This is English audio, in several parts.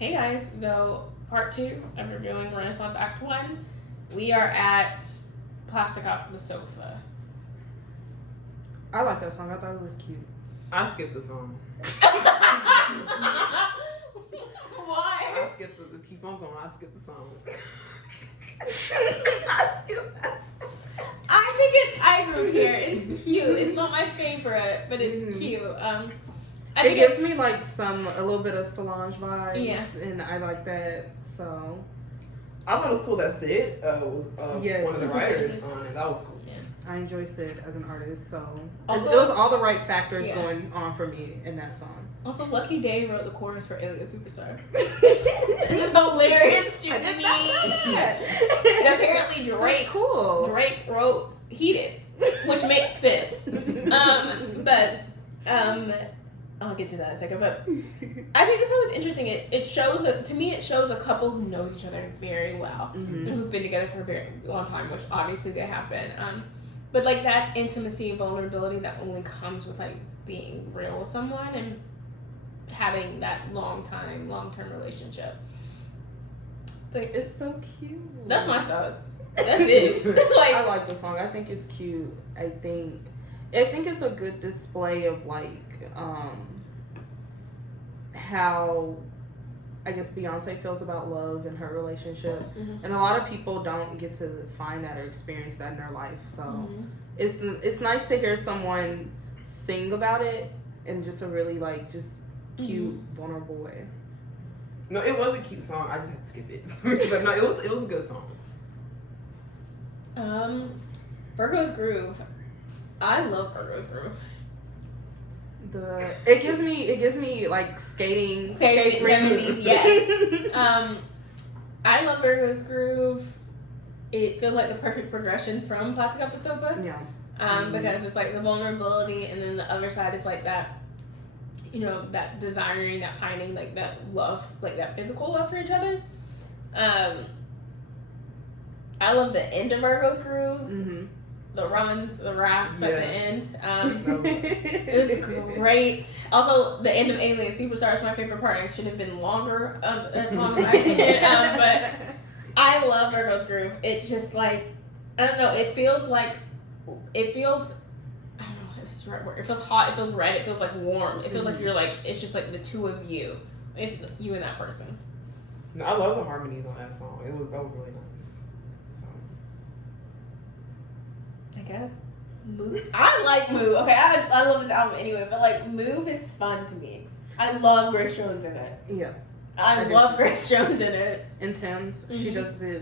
Hey guys, so part 2 of reviewing Renaissance Act 1. We are at Plastic Off the Sofa. I like that song. I thought it was cute. I skipped the song. Why? I skipped it. Just keep on going. I skipped the song. I think I agree with here. It's cute. It's not my favorite, but it's cute. I It think gives me like a little bit of Solange vibes, Yeah. and I like that. So I thought it was cool that Sid was Yes. one of the writers on it. That was cool. I enjoy Sid as an artist. So Also- it was all the right factors Yeah. going on for me in that song. Also, Lucky Day wrote the chorus for Alien Superstar. It's hilarious to me. And apparently That's cool. Drake wrote Heated, which makes sense. I'll get to that in a second. But I think this one was interesting. It shows to me it shows a couple who knows each other very well and who've been together for a very long time, which obviously they have been. But like that intimacy and vulnerability that only comes with like being real with someone and having that long-term relationship. But It's so cute. that's my thoughts. That's it. Like I like the song. I think it's cute. I think it's a good display of like how I guess Beyonce feels about love and her relationship, and a lot of people don't get to find that or experience that in their life. So it's nice to hear someone sing about it in just a really like just cute, vulnerable way. No, it was a cute song. I just had to skip it. But no, it was a good song. Virgo's Groove. I love Virgo's Groove. It gives me like skating 70s, yes. I love Virgo's Groove. It feels like the perfect progression from Plastic Off the Sofa. Yeah. Because it's like the vulnerability, and then the other side is like that, you know, that desiring, that pining, like that love, like that physical love for each other. I love the end of Virgo's Groove. The runs, the rasp at the end. It was great. Also, the end of Alien Superstar is my favorite part. It should have been longer, as long as I did. But I love Virgo's Groove. It's just like, I don't know, it feels, I don't know if it's the right word. It feels hot, it feels red, it feels like warm. It feels like you're like, it's just like the two of you. It's you and that person. No, I love the harmonies on that song. That was really nice. So. I guess. Move. I like Move. Okay, I love this album anyway, but like Move is fun to me. I love Grace Jones in it. Yeah. I love Grace Jones in it. In Thames, she does the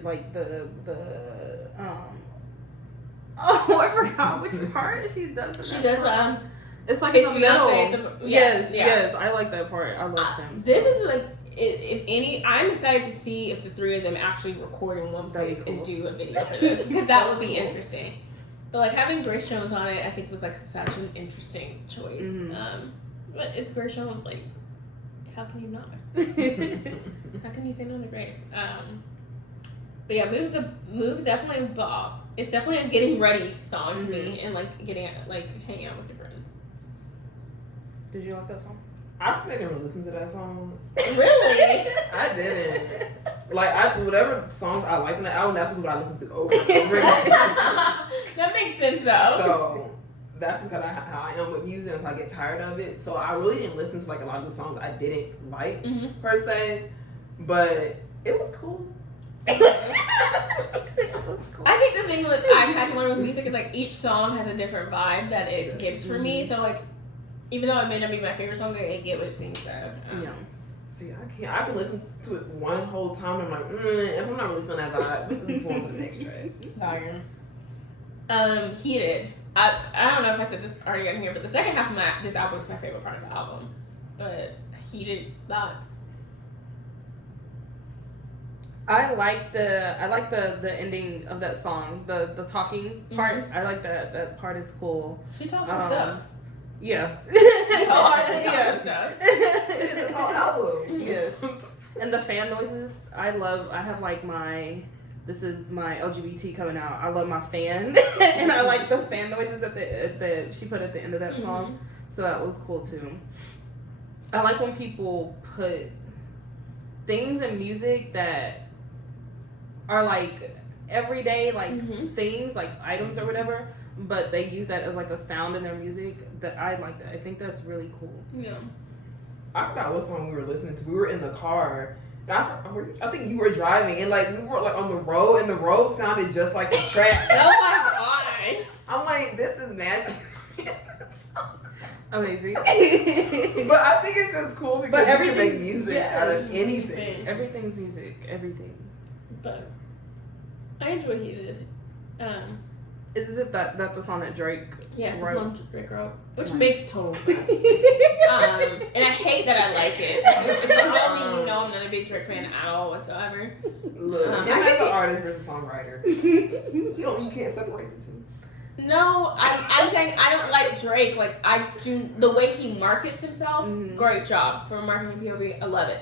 oh, I forgot which part she does. She does it's like His in the middle. Fiancé. Yes, I like that part. I love Thames. This is like, if any, I'm excited to see if the three of them actually record in one place and do a video for this, because that would be interesting. But like having Grace Jones on it, I think was like such an interesting choice. But it's Grace Jones, like, how can you not? How can you say no to Grace? But yeah, Move's definitely a bop. It's definitely a getting ready song to me, and like getting like hanging out with your friends. Did you like that song? I didn't really listen to that song. Really? I didn't. Like, whatever songs I liked on the album, that's just what I listened to over and over again. That makes sense though. So that's just kind of how I am with music until I get tired of it. So I really didn't listen to like a lot of the songs I didn't like per se, but it was cool. It was cool. I think the thing with I've had to learn with music is like each song has a different vibe that it gives for me. So like, even though it may not be my favorite song, I get what it sings at. Yeah. See, I can listen to it one whole time and I'm like, if I'm not really feeling that vibe, this is move on to the next track. Heated. I don't know if I said this already on here, but the second half of this album is my favorite part of the album. But Heated, thoughts? I like the ending of that song, the talking part. I like that part is cool. She talks some stuff. Yeah. Stuff. It's whole album. Yes. And the fan noises, I have like this is my LGBT coming out. I love my fan. And I like the fan noises that she put at the end of that song. So that was cool too. I like when people put things in music that are like everyday things, like items or whatever, but they use that as like a sound in their music. That I like that. I think that's really cool. Yeah. I forgot what song we were listening to. We were in the car. I think you were driving, and like we were like on the road, and the road sounded just like the track. Oh my gosh! I'm like, this is magic. Amazing. But I think it's just cool because you can make music out of anything. Everything's music. Everything. But I enjoy Heated. Isn't it that the song that Drake? Yes, wrote? the song Drake wrote, which Nice. makes total sense. And I hate that I like it. If you know me, you know I'm not a big Drake fan at all whatsoever. Look, him as an artist versus songwriter. You can't separate the two. No, I'm saying I don't like Drake. Like, I do, the way he markets himself, great job for marketing POV, I love it.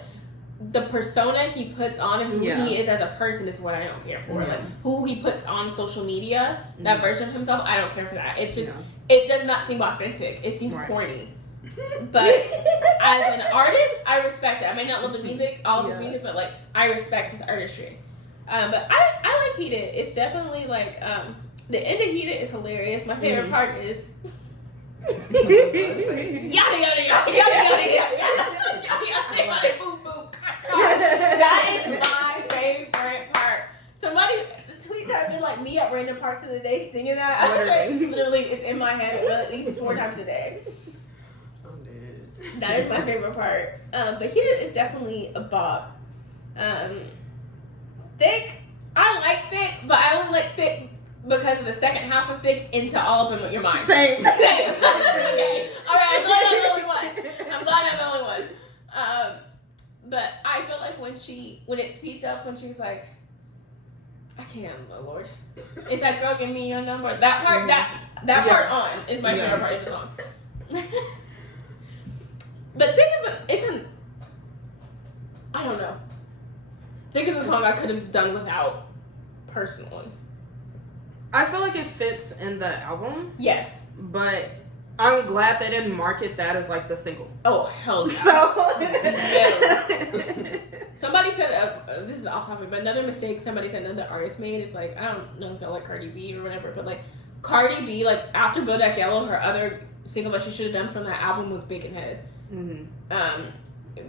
The persona he puts on and who he is as a person is what I don't care for. Like, who he puts on social media, that version of himself, I don't care for that. It's just, it does not seem authentic. It seems corny. But as an artist, I respect it. I may not love the music, all of his music, but like, I respect his artistry. But I like Heated. It's definitely like, the end of Heated is hilarious. My favorite part is yada yada yada yada yada yada yada boom boom. That is my favorite part. Somebody tweet that been like me at random parts of the day singing that. I was like, literally, it's in my head at least 4 times a day. That is my favorite part. But Heated is definitely a bop. Thick, I like Thick, but I only like Thick because of the second half of Thick into All Up in Your Mind. Same. Okay. Alright, I'm glad I'm the only one. But I feel like when it speeds up, when she's like, I can't, oh Lord. It's like, girl, give me your number. That part, that part on is my favorite part of the song. But Thick isn't, I don't know. Thick is a song I could have done without, personally. I feel like it fits in the album. Yes. But I'm glad they didn't market that as like the single. Oh, hell yeah. So. Somebody said, this is off topic, but another mistake somebody said another artist made is like, I don't know if I like Cardi B or whatever, but like Cardi B, like after Bodak Yellow, her other single that she should have done from that album was Bacon Head.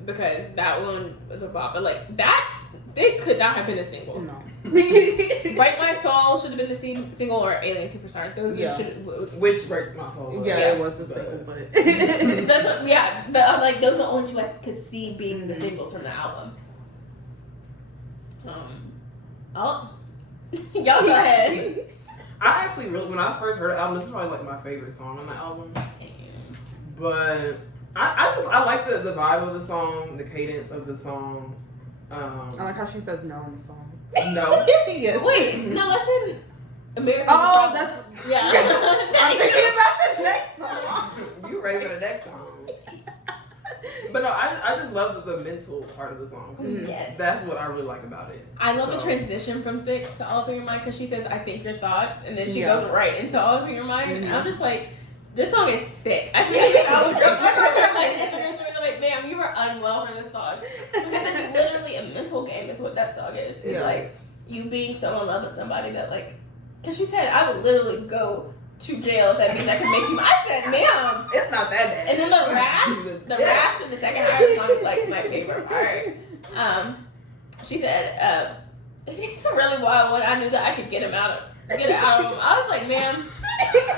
Because that one was a bop, but like that, they could not have been a single. No. Break My Soul should have been the single, or Alien Superstar. Those should. Which Break My Soul? Yeah, it was the single, but that's what. Yeah, but I'm like, those are the only 2 I could see being the singles from the album. Y'all go ahead. I actually really, when I first heard the album, this is probably like my favorite song on the album. But I like the vibe of the song, the cadence of the song. I like how she says no in the song. No. Yes. Wait, no, that's in American. Oh, that's yeah. I'm thinking about the next song. You ready for the next song? But no, I just love the mental part of the song. Yes. That's what I really like about it. I love the transition from Thick to All Up in Your Mind, because she says, I think your thoughts, and then she goes right into All Up in Your Mind. And I'm just like, this song is sick. I was like, ma'am, you were unwell for this song. Because it's literally a mental game is what that song is. It's like you being so in love with somebody that like, because she said, I would literally go to jail if that means I can make you. I said, ma'am. It's not that bad. And then the rasp in the second half of the song is like my favorite part. She said, it's a really wild one. I knew that I could get it out of him. I was like, ma'am,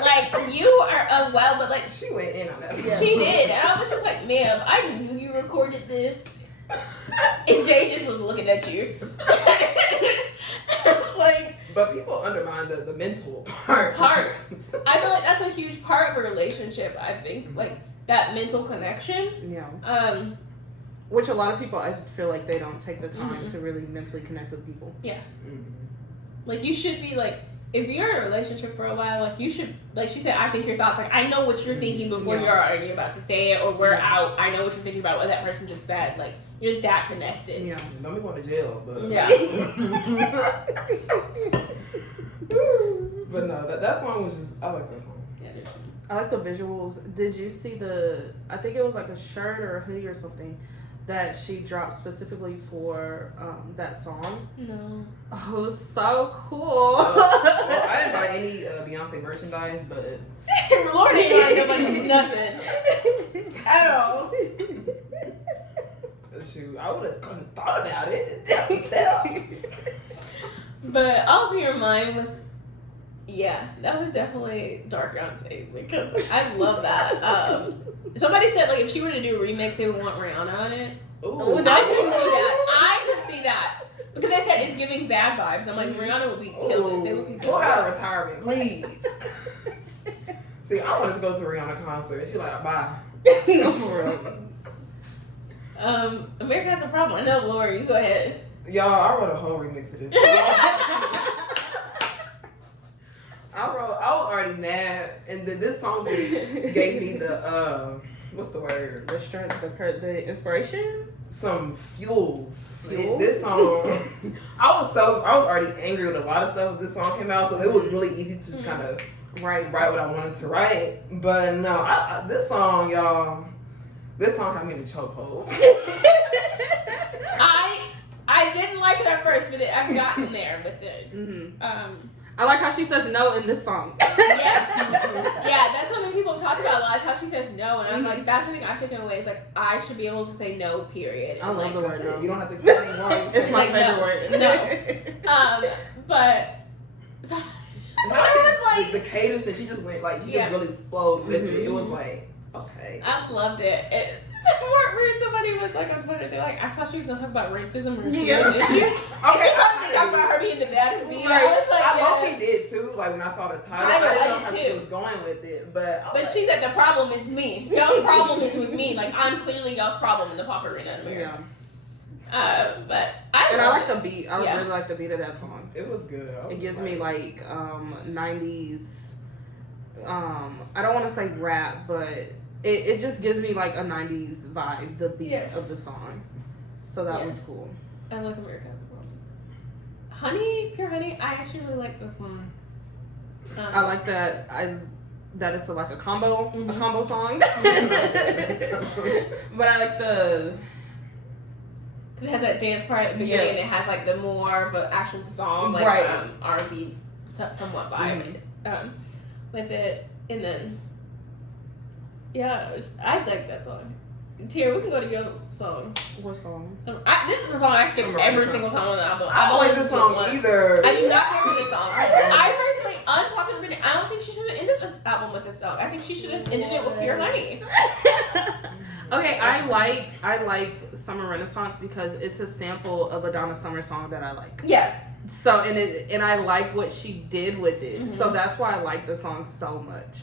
like you are unwell, but like she went in on that. She did, and I was just like, ma'am, I knew you recorded this. And Jay just was looking at you. It's like, but people undermine the mental part. I feel like that's a huge part of a relationship. I think like that mental connection. Yeah. Which a lot of people, I feel like they don't take the time to really mentally connect with people. Yes. Like you should be like, if you're in a relationship for a while, like you should, like she said, I think your thoughts, like I know what you're thinking before you're already about to say it, or we're out. I know what you're thinking about what that person just said. Like you're that connected. Yeah. Don't be going to jail, but yeah. But no, that song was just, I like that song. Yeah, there's I like the visuals. Did you see I think it was like a shirt or a hoodie or something that she dropped specifically for that song? No. Oh, it was so cool. Well, I didn't buy any Beyonce merchandise, but Lord ain't like nothing at all. Shoot, I would have thought about it. But All Up in Your Mind was, yeah, that was definitely dark Beyonce because I love that. Somebody said like if she were to do a remix, they would want Rihanna on it. Ooh, I could see that. I could see that because they said it's giving bad vibes. I'm like Rihanna would be kill this. They would be Go out of retirement, please. See, I wanted to go to a Rihanna concert, and she's like, bye. No, for real. America Has a Problem. I know, Lori. You go ahead. Y'all, I wrote a whole remix of this. I was already mad, and then this song gave me the what's the word? The strength, the inspiration, some fuels. This song, I was already angry with a lot of stuff when this song came out, so it was really easy to just kind of write what I wanted to write. But no, this song, y'all, this song had me in a chokehold. I didn't like it at first, but I've gotten there with it. Mm-hmm. I like how she says no in this song. Yes. Yeah, that's something people have talked about a lot, is how she says no. And I'm like, that's something I took away. Is like, I should be able to say no, period. I love the word no. You don't have to explain why. It's my like, favorite word. No. But... So, the cadence, and she just went, like, she just really flowed with it. It was like, okay. I loved it. It's more weird. Somebody was like on Twitter, they're like, I thought she was gonna talk about racism or issues. Okay, I talk about her being the baddest bee. Right. I was like, I low-key did too, like when I saw the title. I didn't know how she was going with it. But she said the problem is me. Y'all's problem is with me. Like, I'm clearly y'all's problem in the pop arena in America. Yeah. But I like the beat. I really like the beat of that song. It was good. It gives me like 90s. I don't want to say rap, but it just gives me like a 90s vibe. The beat of the song. So that was cool. I like America Has a Problem. Honey, Pure Honey. I actually really like this one. I like that. That it's like a combo song. But I like the. Because it has that dance part at the beginning, and it has like the more but actual song, like R&B somewhat vibe with it, and then I like that song. Tia, we can go to your song. What song? This is a song I skip every single song on the album. I don't like this song either. I do not care for this song. I personally, unpopular opinion, I don't think she should have ended this album with this song. I think she should have ended it with Pure Honey. Okay, I like Summer Renaissance because it's a sample of a Donna Summer song that I like. Yes. So and I like what she did with it. Mm-hmm. So that's why I like the song so much.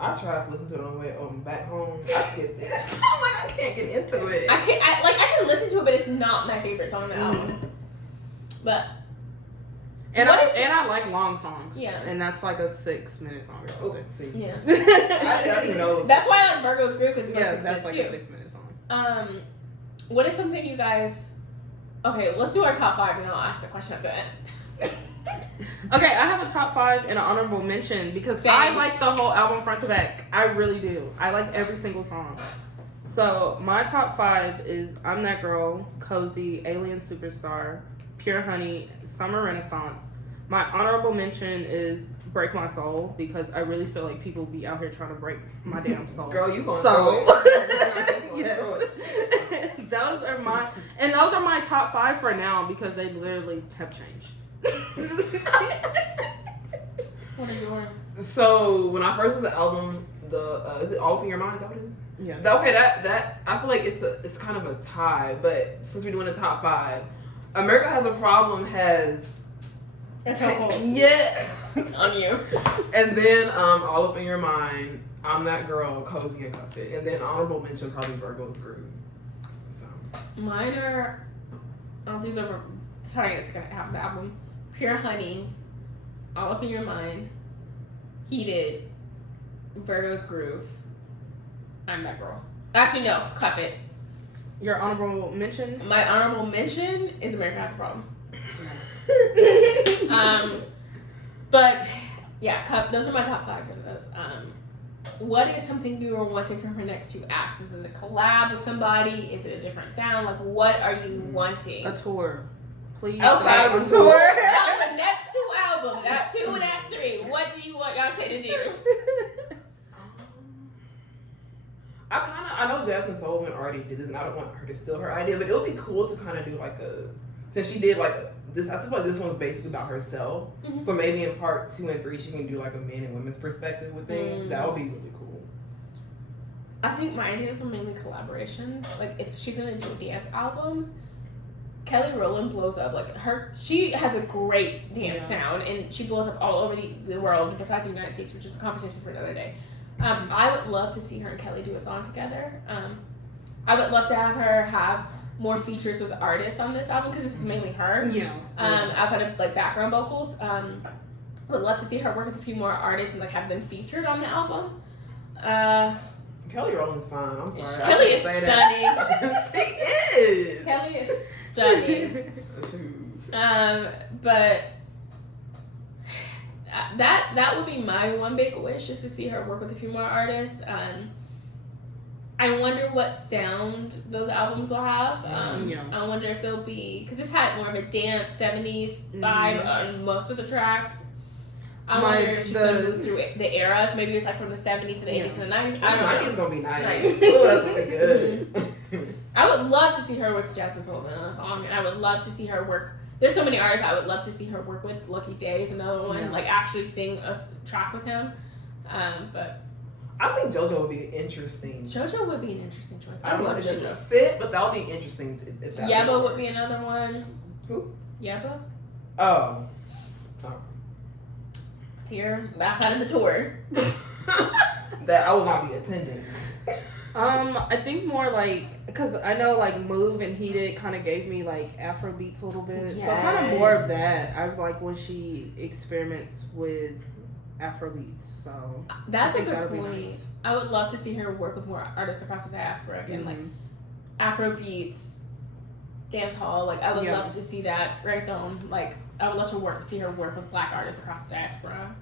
I tried to listen to it on the way back home. I skipped it. I'm like, I can't get into it. I can listen to it, but it's not my favorite song on the album. But I like long songs. Yeah. And that's like a 6-minute song or something. See. Yeah. I don't even know. That's why I like Virgo's Groove, because it's that's like too. a 6-minute song. What is something you guys... Okay, let's do our top 5 and I'll ask the question at the end. Okay, I have a top 5 and an honorable mention because I like the whole album front to back. I really do. I like every single song. So my top 5 is I'm That Girl, Cozy, Alien Superstar, Pure Honey, Summer Renaissance. My honorable mention is Break My Soul because I really feel like people be out here trying to break my damn soul. Girl, you gonna yes. Those are my top 5 for now because they literally have changed. What are yours? So when I first heard the album, is it All Up in Your Mind? Is that what it is? Yeah. Okay, that I feel like it's kind of a tie, but since we're doing the top 5, America Has a Problem has a chokehold. Yeah. On you. And then All Up in Your Mind, I'm That Girl, Cozy and Cuff It, and then honorable mention probably Virgo's Groove. So mine are. I'll do the. Sorry, it's gonna have the album. Pure Honey, All Up in Your Mind, Heated, Virgo's Groove, I'm That Girl. Actually, no, Cuff It. Your honorable mention? My honorable mention is America Has a Problem. But yeah, those are my top 5 for those. what is something you are wanting from her next 2 acts? Is it a collab with somebody? Is it a different sound? Like, what are you wanting? A tour. Please. Outside of a Now, tour. the next 2 albums, Act 2 and Act 3, what do you want Beyonce to do? I know Jasmine Sullivan already did this, and I don't want her to steal her idea, but it would be cool to kind of do like since she did like this, I feel like this one's basically about herself. Mm-hmm. So maybe in part 2 and 3, she can do like a men and women's perspective with things. That would be really cool. I think my ideas were mainly collaborations. Like, if she's gonna do dance albums, Kelly Rowland blows up. Like, she has a great dance sound, and she blows up all over the world, besides the United States, which is a conversation for another day. I would love to see her and Kelly do a song together. I would love to have her have more features with artists on this album, because this is mainly her. Outside of like background vocals. Would love to see her work with a few more artists and like have them featured on the album. Kelly Rowland's fine. I'm sorry. Kelly is stunning. She is. Kelly is stunning. But that would be my one big wish, just to see her work with a few more artists. I wonder what sound those albums will have. I wonder if they'll be, because it's had more of a dance 70s vibe on most of the tracks. I wonder if she's gonna move through the eras. Maybe it's like from the 70s to the 80s to the 90s. I don't know. 90s gonna be nice. Ooh, that's really good. I would love to see her work with Jasmine Sullivan on a song, and I would love to see her work. There's so many artists I would love to see her work with. Lucky Day is another one. Like, actually sing a track with him. But I think JoJo would be interesting. JoJo would be an interesting choice. I don't know if she would fit, but that would be interesting. If that Yebba would be another one. Who? Yebba. Oh. Tier outside of the tour. That I will not be attending. I think more like, because I know like Move and Heated kind of gave me like Afro beats a little bit. Yes. So kind of more of that. I like when she experiments with Afro beats. So that's a good point. Nice. I would love to see her work with more artists across the diaspora again, like Afro beats, dance hall. Like, I would love to see that. Reggaeton. Like, I would love to see her work with Black artists across the diaspora.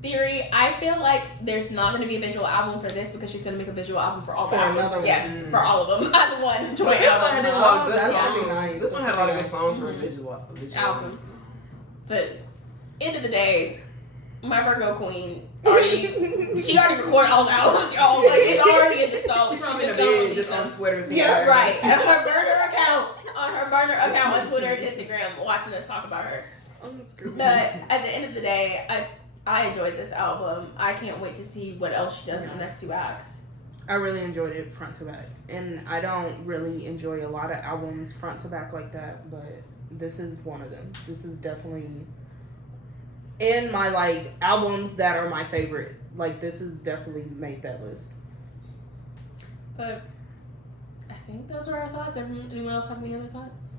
Theory, I feel like there's not going to be a visual album for this, because she's going to make a visual album for all the albums. Yes, for all of them as one joint album. Nice. This one had a lot of good songs for a visual album. But end of the day, my Virgo queen already recorded all the albums, y'all. Like, it's already in the stall. She just don't release just on Twitter. Right. On her burner account on Twitter and Instagram, watching us talk about her. But at the end of the day, I enjoyed this album. I can't wait to see what else she does in the next 2 acts. I really enjoyed it front to back. And I don't really enjoy a lot of albums front to back like that, but this is one of them. This is definitely in my like albums that are my favorite. Like, this has definitely made that list. But I think those are our thoughts. Anyone else have any other thoughts?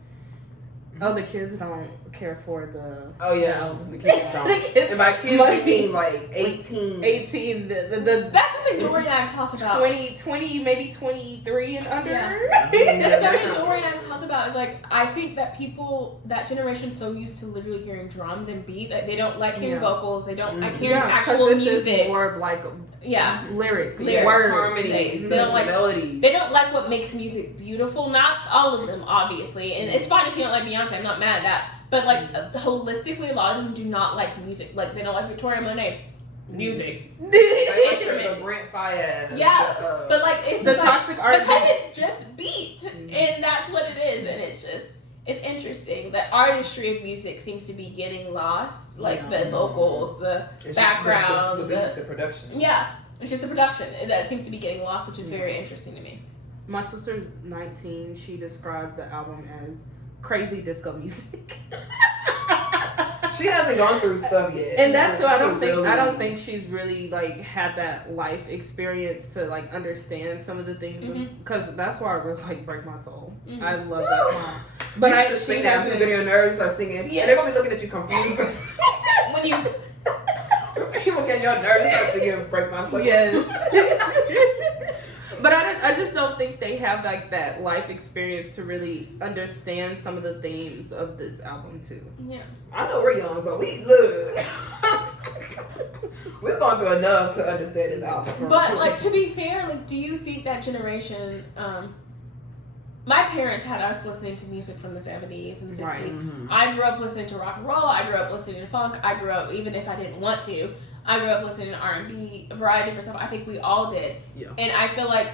Oh, the kids don't care for the... Oh, yeah. The kids don't. And by kids, I mean like 18. 18. That's the thing Dory and I have talked about. 20, maybe 23 and under. Yeah. That's something Dory and I have talked about. Is like, I think that people, that generation's so used to literally hearing drums and beat that they don't like hearing vocals. They don't like hearing actual music. Is more of like... lyrics, words, harmonies, they don't like melodies. They don't like what makes music beautiful. Not all of them, obviously, and it's fine if you don't like Beyonce. I'm not mad at that. But like holistically, a lot of them do not like music. Like, they don't like Victoria Monet music. The Brent Faiyaz. Yeah, but like, it's the just toxic like, art because it's just beat, and that's what it is, and it's interesting. The artistry of music seems to be getting lost, like the vocals, the background, the production. Yeah, it's just the production that seems to be getting lost, which is very interesting to me. My sister's 19. She described the album as crazy disco music. She hasn't gone through stuff yet, and that's why I don't think she's really like had that life experience to like understand some of the things, because that's why I really like Break My Soul. I love that song. But I just sing that video nerves, start singing. Yeah, they're gonna be looking at you confused. When you people get your nerves, start singing Break My Soul. Yes. But I just don't think they have like that life experience to really understand some of the themes of this album too. Yeah. I know we're young, but we look. We've gone through enough to understand this album. But like, to be fair, like, do you think that generation? My parents had us listening to music from the 70s and 60s. Right. Mm-hmm. I grew up listening to rock and roll. I grew up listening to funk. I grew up, even if I didn't want to, I grew up listening to R&B, a variety of different stuff. I think we all did. Yeah. And I feel like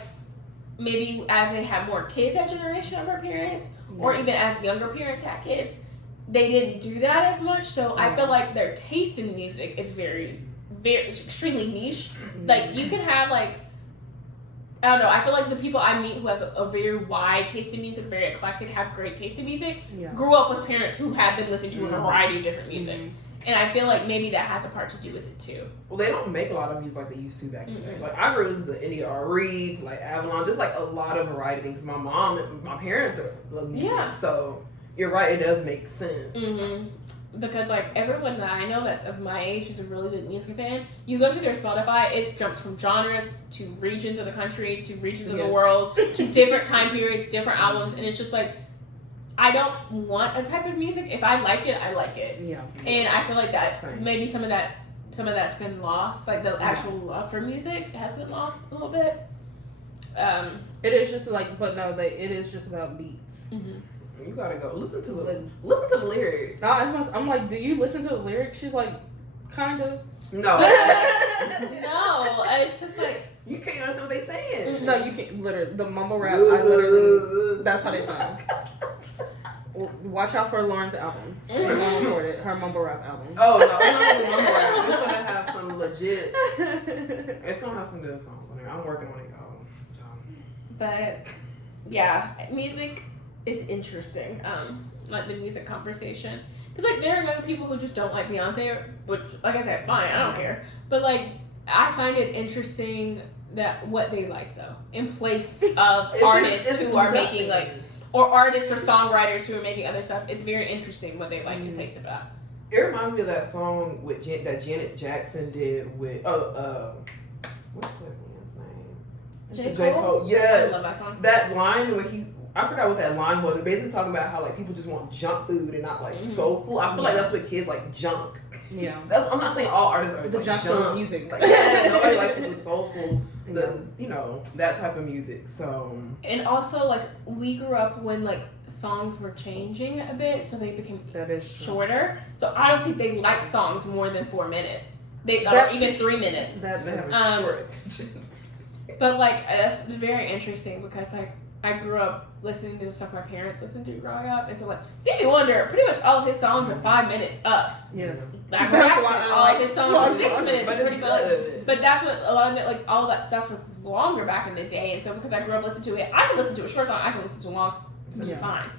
maybe as they had more kids, that generation of our parents, or even as younger parents had kids, they didn't do that as much. So I feel like their taste in music is very, it's extremely niche. Like, you can have like, I don't know, I feel like the people I meet who have a very wide taste in music, very eclectic, have great taste in music, grew up with parents who had them listen to a variety of different music. And I feel like maybe that has a part to do with it too. Well, they don't make a lot of music like they used to back in the day. Like, I grew up with the India Reed, like Avalon, just like a lot of variety things. My mom and my parents love music, so you're right, it does make sense. Because like everyone that I know that's of my age who's a really big music fan, you go through their Spotify, it jumps from genres to regions of the country to regions of the world to different time periods, different albums, and it's just like, I don't want a type of music. If I like it, I like it. Yeah. And I feel like that maybe some of that's been lost. Like the actual love for music has been lost a little bit. It is just like, but no, it is just about beats. You gotta go listen to the lyrics. I'm like, do you listen to the lyrics? She's like, kind of. No. No, it's just like, you can't understand what they saying. No, you can't. Literally, the mumble rap. I literally. That's how they sound. Watch out for Lauren's album. She's gonna record it. Her mumble rap album. Oh no, it's not mumble rap. It's gonna have some legit. It's gonna have some good songs on there. I'm working on it, y'all. So. But yeah, music is interesting. Like the music conversation, because like there are people who just don't like Beyonce, which, like I said, fine, I don't care. But like, I find it interesting that what they like though, in place of artists who are making like, or artists or songwriters who are making other stuff. It's very interesting what they like in place of that. It reminds me of that song with that Janet Jackson did with what's that man's name? J. Cole? Yeah, I love that song. That line where I forgot what that line was. It's basically talking about how like people just want junk food and not like soul food. I feel like that's what kids like, junk. Yeah. I'm not saying all artists are the like junk food music. Like, nobody likes the soulful, that type of music. So. And also like we grew up when like songs were changing a bit, so they became shorter. So I don't think they like songs more than 4 minutes. Or even 3 minutes. That's short attention. But like that's very interesting because like I grew up listening to the stuff my parents listened to growing up, and so like Stevie Wonder, pretty much all of his songs are 5 minutes up. Yes, That's why all of his songs are 6 minutes. Pretty good. But that's what a lot of it, like all of that stuff was longer back in the day, and so because I grew up listening to it, I can listen to a short song, I can listen to a long song, it's fine.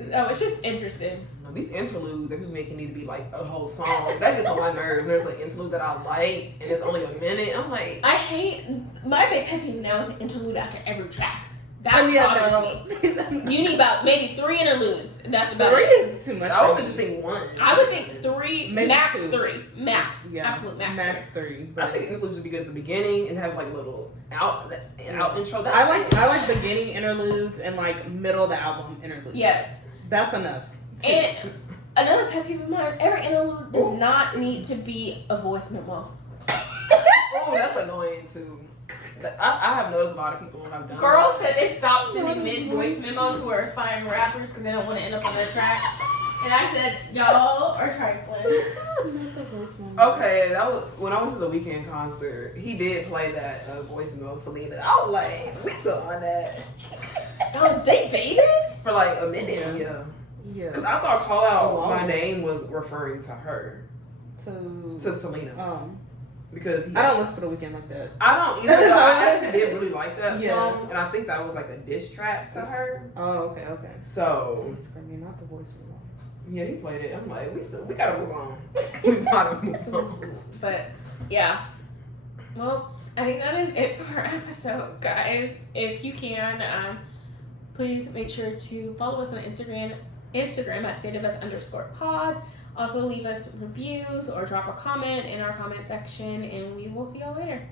No, it's just interesting. These interludes that we making need to be like a whole song. That gets on my nerves. There's an interlude that I like, and it's only a minute. I'm like, I hate my big pet peeve now is an interlude after every track. That bothers me. You need about maybe 3 interludes. That's about 3 it. is too much. I would just think 1. I would think 3, maybe max 2. 3, max, absolute max. Max 3. I think interludes would be good at the beginning and have like a little out intro. I like beginning interludes and like middle of the album interludes. Yes, that's enough. And another pet peeve of mine: every interlude does not need to be a voice memo. Oh, that's annoying too. I have noticed a lot of people who have done. Girls said they stopped sending mid-voice memos who are aspiring rappers because they don't want to end up on their track. And I said, y'all are trifling. Okay, that was when I went to the Weeknd concert. He did play that voice memo, Selena. I was like, we still on that. Oh, they dated? For like a minute, yeah. Because I thought Call Out My Name was referring to her. To Selena. Because I don't listen to the Weeknd like that. I don't either. I actually did really like that song, and I think that was like a diss track to her. Oh, okay. So screaming, not the voice memo. Yeah, he played it. I'm like, we gotta move on. We gotta move on. But yeah, well, I think that is it for our episode, guys. If you can, please make sure to follow us on Instagram at stateofus_pod. Also leave us reviews or drop a comment in our comment section, and we will see y'all later.